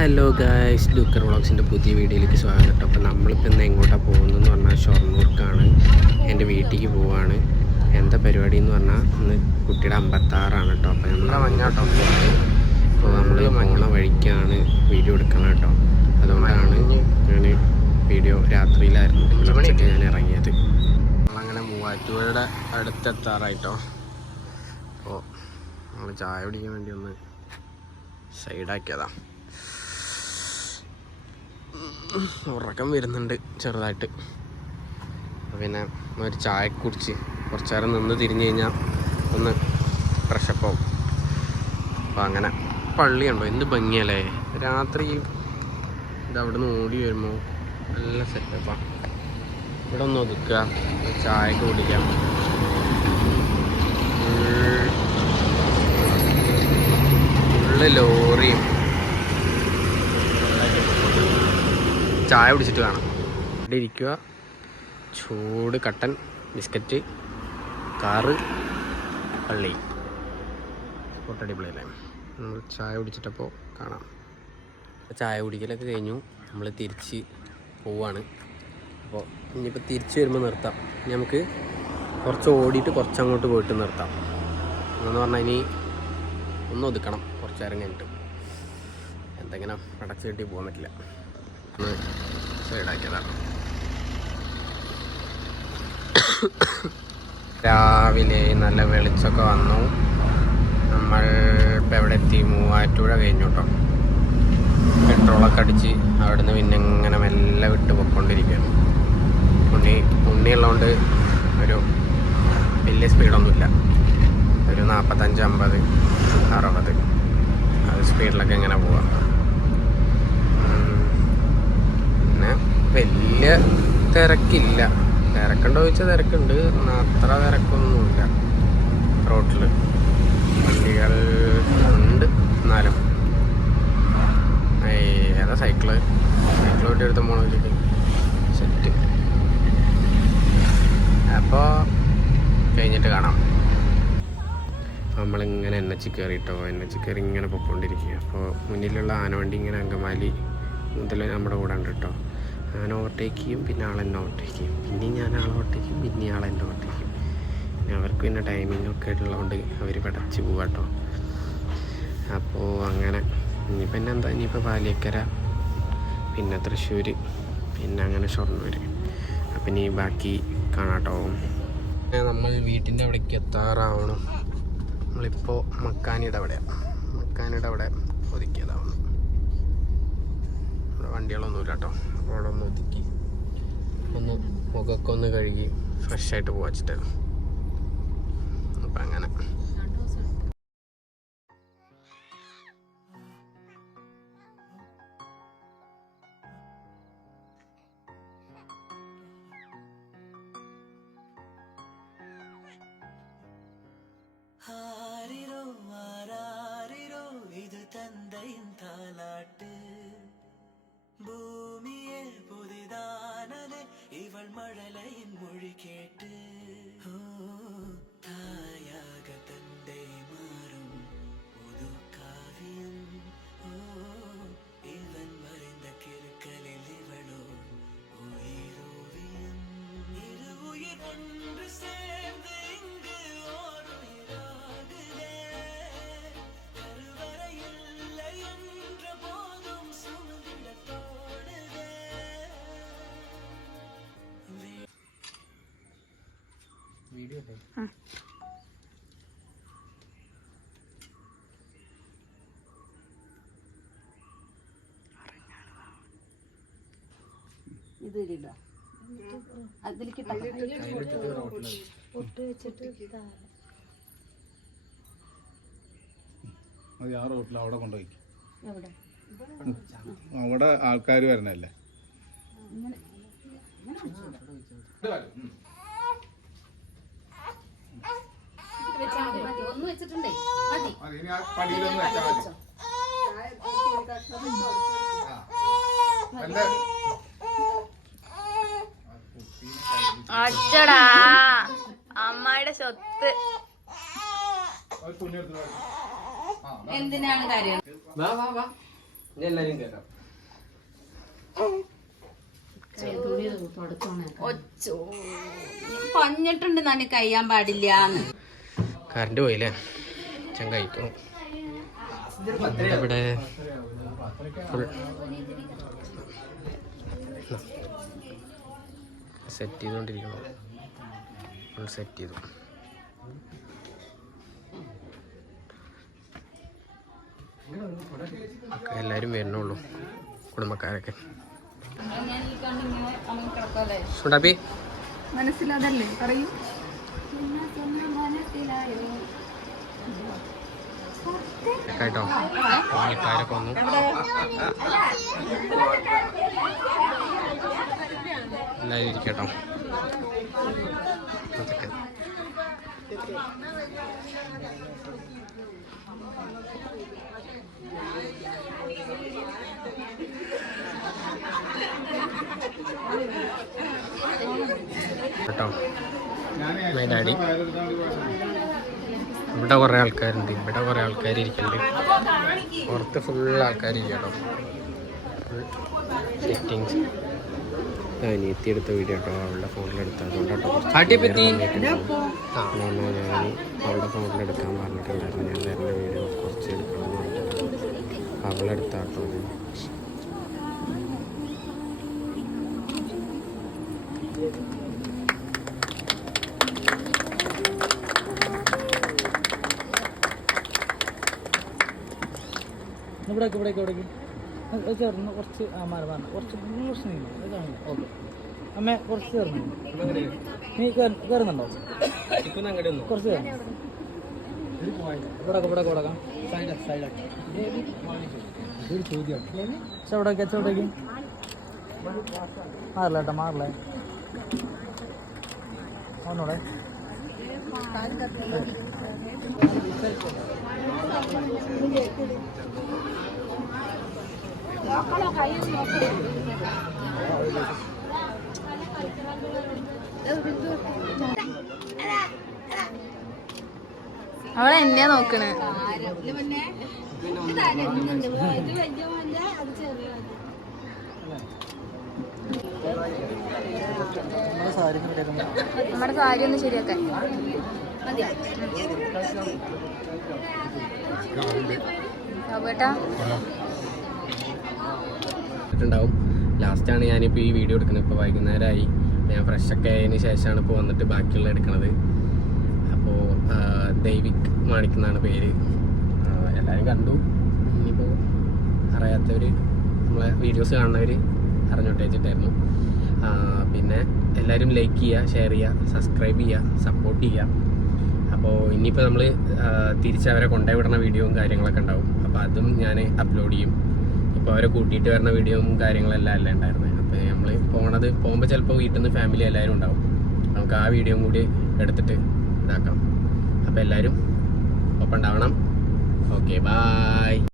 Hello guys, ഡൂക്കർ വ്ളോഗ്സിൻ്റെ പുതിയ വീഡിയോയിലേക്ക് സ്വാഗതം കേട്ടോ. അപ്പോൾ നമ്മളിപ്പോൾ ഇന്ന് എങ്ങോട്ടാണ് പോകുന്നതെന്ന് പറഞ്ഞാൽ ഷൊർണൂർക്കാണ്. എൻ്റെ വീട്ടിലേക്ക് പോവാണ്. എന്താ പരിപാടി എന്ന് പറഞ്ഞാൽ ഇന്ന് കുട്ടിയുടെ 56 കേട്ടോ. അപ്പോൾ നമ്മൾ മഞ്ഞാട്ടോ അപ്പോൾ നമ്മൾ പോണ വഴിക്കാണ് വീഡിയോ എടുക്കണം കേട്ടോ. അതുകൊണ്ടാണ് ഞാൻ വീഡിയോ രാത്രിയിലായിരുന്നു ഉച്ചയ്ക്ക് ഞാൻ ഇറങ്ങിയത്. നമ്മളങ്ങനെ മൂവാറ്റുപുഴയുടെ അടുത്തെത്താറായിട്ടോ. അപ്പോൾ നമ്മൾ ചായ കുടിക്കാൻ വേണ്ടി ഒന്ന് സൈഡാക്കിയതാണ്. ഉറക്കം വരുന്നുണ്ട് ചെറുതായിട്ട്. പിന്നെ ഒരു ചായ കുടിച്ച് കുറച്ച് നേരം നിന്ന് തിരിഞ്ഞ് കഴിഞ്ഞാൽ ഒന്ന് ഫ്രഷപ്പ് ആവും. അപ്പോൾ അങ്ങനെ പള്ളിയുണ്ടോ, എന്ത് ഭംഗിയല്ലേ രാത്രി. ഇത് അവിടെ നിന്ന് ഓടി വരുമ്പോൾ നല്ല സെറ്റപ്പാണ്. ഇവിടെ ഒന്ന് ഒതുക്കുക, ചായ കുടിക്കാം. ഫുള്ള് ലോറിയും. ചായ കുടിച്ചിട്ട് വേണം ഇവിടെ ഇരിക്കുക. ചൂട് കട്ടൻ, ബിസ്ക്കറ്റ്, കാറ്, പള്ളി. അടിപൊളിയല്ലേ. നമ്മൾ ചായ കുടിച്ചിട്ടപ്പോൾ കാണാം. ചായ കുടിക്കലൊക്കെ കഴിഞ്ഞു. നമ്മൾ തിരിച്ച് പോവാണ്. അപ്പോൾ ഇനിയിപ്പോൾ തിരിച്ച് വരുമ്പോൾ നിർത്താം. ഇനി നമുക്ക് കുറച്ച് ഓടിയിട്ട് കുറച്ചങ്ങോട്ട് പോയിട്ട് നിർത്താം. എന്ന് പറഞ്ഞാൽ ഇനി ഒന്ന് ഒതുക്കണം കുറച്ച് നേരം കഴിഞ്ഞിട്ട്. എന്തെങ്കിലും അടച്ചു കെട്ടി പോകാൻ പറ്റില്ല. സൈഡാക്കിയതാണ്. രാവിലെ നല്ല വെളിച്ചമൊക്കെ വന്നു. നമ്മൾ ഇപ്പം എവിടെ എത്തി? മൂവാറ്റുപുഴ കഴിഞ്ഞു കേട്ടോ. പെട്രോളൊക്കെ അടിച്ച് അവിടുന്ന് പിന്നെ ഇങ്ങനെ മെല്ലെ വിട്ട് പൊയ്ക്കൊണ്ടിരിക്കുകയാണ്. ഉണ്ണിയുള്ളതുകൊണ്ട് ഒരു വലിയ സ്പീഡൊന്നുമില്ല. ഒരു 45, 50, 60 അത് സ്പീഡിലൊക്കെ ഇങ്ങനെ പോവാം. പിന്നെ വലിയ തിരക്കില്ല. തിരക്കുണ്ടോ ചോദിച്ചാൽ തിരക്കുണ്ട്. അത്ര തിരക്കൊന്നുമില്ല. റോട്ടിൽ വണ്ടികൾ ഉണ്ട്. എന്നാലും ഏതാ സൈക്കിള് വണ്ടി എടുത്ത് പോകണമെങ്കിൽ സെറ്റ്. അപ്പോൾ കഴിഞ്ഞിട്ട് കാണാം. നമ്മളിങ്ങനെ NH കയറിയിട്ടോ. NH കയറി ഇങ്ങനെ പൊയ്ക്കൊണ്ടിരിക്കുക. അപ്പോൾ മുന്നിലുള്ള ആനവണ്ടി ഇങ്ങനെ അങ്കമാലി മുതൽ നമ്മുടെ കൂടെ ഉണ്ട് കേട്ടോ. ഞാൻ ഓവർടേക്ക് ചെയ്യും, പിന്നെ ആളെന്നെ ഓവർടേക്ക് ചെയ്യും, പിന്നെയും ഞാൻ ആളെ ഓവർടേക്ക് ചെയ്യും, പിന്നെ ആളെന്നെ ഓവർടേക്ക് ചെയ്യും. പിന്നെ അവർക്ക് പിന്നെ ടൈമിങ്ങൊക്കെ ഉള്ളതുകൊണ്ട് അവർ പടച്ച് പോവാം കേട്ടോ. അപ്പോൾ അങ്ങനെ ഇനിയിപ്പോൾ എന്നെ എന്താ, ഇനിയിപ്പോൾ പാലിയക്കര, പിന്നെ തൃശ്ശൂർ, പിന്നെ അങ്ങനെ ഷൊർണൂർ. അപ്പം ഇനി ബാക്കി കാണാട്ടോ. നമ്മൾ വീട്ടിൻ്റെ അവിടേക്ക് എത്താറാവണം. നമ്മളിപ്പോൾ മക്കാനിയുടെ അവിടെ ഒതുക്കിയതാവുന്നു. ഇവിടെ വണ്ടികളൊന്നുമില്ല കേട്ടോ. അപ്പോൾ അവിടെ ഒന്ന് ഒതുക്കി ഒന്ന് മുഖമൊക്കെ ഒന്ന് കഴുകി ഫ്രഷായിട്ട് പോവാച്ചിട്ടായിരുന്നു. അപ്പം അങ്ങനെ இது தந்தையின் தாலாட்டு. பூமியே புதிதானதே இவள் மழலையின் மொழி கேட்டு. தாயாக தந்தை மாறும் புது காவியம். இவன் மறைந்த கிருக்கலில் இவளோ உயிரோவியம். இரு உயிர் ஒன்று சேர்ந்து இங்கு ஓர் உயிராகுதே. கருவறை இல்லை என்ற போதும் சுமந்திட தோணுதே. വീഡിയോ ഇതിലില്ല, അതിലേക്ക് പൊട്ട് വെച്ചിട്ട് ആ റോട്ടിൽ അവിടെ കൊണ്ടുപോയി. എവിടെ അവിടെ ആൾക്കാർ വരണല്ലേ. ഒന്ന് വെച്ചിട്ടുണ്ടേ മതി. അച്ചടാ അമ്മയുടെ സ്വത്ത് എന്തിനാണ് കാര്യം? വാ വാ വാ എല്ലാവരും കയറാം. പറഞ്ഞിട്ടുണ്ട് നാനി കഴിയാൻ പാടില്ലാന്ന്. കറണ്ട് പോയില്ലേ? ഞാൻ കഴിക്കണം. ഇവിടെ ഫുൾ സെറ്റ് ചെയ്തുകൊണ്ടിരിക്കണം. ഫുൾ സെറ്റ് ചെയ്തു. എല്ലാവരും വരുന്നുള്ളൂ, കുടുംബക്കാരൊക്കെ. സുണ്ടാപ്പി മനസ്സിലതല്ലേ പറയൂ. കേട്ടോ, ആൾക്കാരൊക്കെ വന്നു. എല്ലാവരും ഇരിക്കട്ടോ. അതൊക്കെ കേട്ടോ. My daddy. ഇവിടെ കുറേ ആൾക്കാരുണ്ട്, ഇവിടെ കുറേ ആൾക്കാർ ഇരിക്കുന്നുണ്ട്. പുറത്ത് ഫുൾ ആൾക്കാർ ഇരിക്കട്ടോ. Full settings. അനിയത്തി എടുത്ത വീഡിയോ കേട്ടോ, അവളുടെ ഫോണിലെടുത്ത. അതുകൊണ്ടാട്ടോ ഞാൻ അവളുടെ ഫോണിലെടുക്കാൻ പറഞ്ഞിട്ടുണ്ടായിരുന്നു. ഞാൻ വേറെ വീഡിയോ കുറച്ച് എടുക്കണം എന്ന് പറഞ്ഞിട്ട് അവളെടുത്താട്ടോ. ഇവിടേക്ക് ചേർന്ന് കുറച്ച് മാറി കുറച്ച് നീങ്ങും. ഇതാണ് ഓക്കെ. അമ്മ കുറച്ച് ചേർന്ന് നീ കയറുന്നുണ്ടോ? കുറച്ച് കയറുന്നു. ഇവിടെ ചെവിടേക്ക് മാറില്ല കേട്ടോ, മാറില്ലേ ഒന്നൂടെ. അവളെ എന്നെയാ നോക്കണേ. നമ്മുടെ സാരി ഒന്ന് ശരിയാക്കാൻ ഉണ്ടാവും. ലാസ്റ്റാണ് ഞാനിപ്പോൾ ഈ വീഡിയോ എടുക്കുന്നത്. ഇപ്പോൾ വൈകുന്നേരമായി. ഞാൻ ഫ്രഷൊക്കെ ആയതിന് ശേഷമാണ് ഇപ്പോൾ വന്നിട്ട് ബാക്കിയുള്ള എടുക്കുന്നത്. അപ്പോൾ ദൈവിക് മാണിക്കെന്നാണ് പേര്. എല്ലാവരും കണ്ടു. ഇനിയിപ്പോൾ അറിയാത്തവർ, നമ്മളെ വീഡിയോസ് കാണുന്നവർ അറിഞ്ഞോട്ടെ വെച്ചിട്ടായിരുന്നു. പിന്നെ എല്ലാവരും ലൈക്ക് ചെയ്യുക, ഷെയർ ചെയ്യുക, സബ്സ്ക്രൈബ് ചെയ്യുക, സപ്പോർട്ട് ചെയ്യുക. അപ്പോൾ ഇനിയിപ്പോൾ നമ്മൾ തിരിച്ചവരെ കൊണ്ടുപോയി വിടുന്ന വീഡിയോയും കാര്യങ്ങളൊക്കെ ഉണ്ടാവും. അപ്പോൾ അതും ഞാൻ അപ്ലോഡ് ചെയ്യും. ഇപ്പോൾ അവരെ കൂട്ടിയിട്ട് വരുന്ന വീഡിയോയും കാര്യങ്ങളെല്ലാം അല്ല ഉണ്ടായിരുന്നത്. അപ്പോൾ നമ്മൾ പോകുമ്പോൾ ചിലപ്പോൾ വീട്ടിൽ നിന്ന് ഫാമിലി എല്ലാവരും ഉണ്ടാവും. നമുക്ക് ആ വീഡിയോയും കൂടി എടുത്തിട്ട് ഇതാക്കാം. അപ്പോൾ എല്ലാവരും ഒപ്പം ഉണ്ടാവണം. Okay, bye.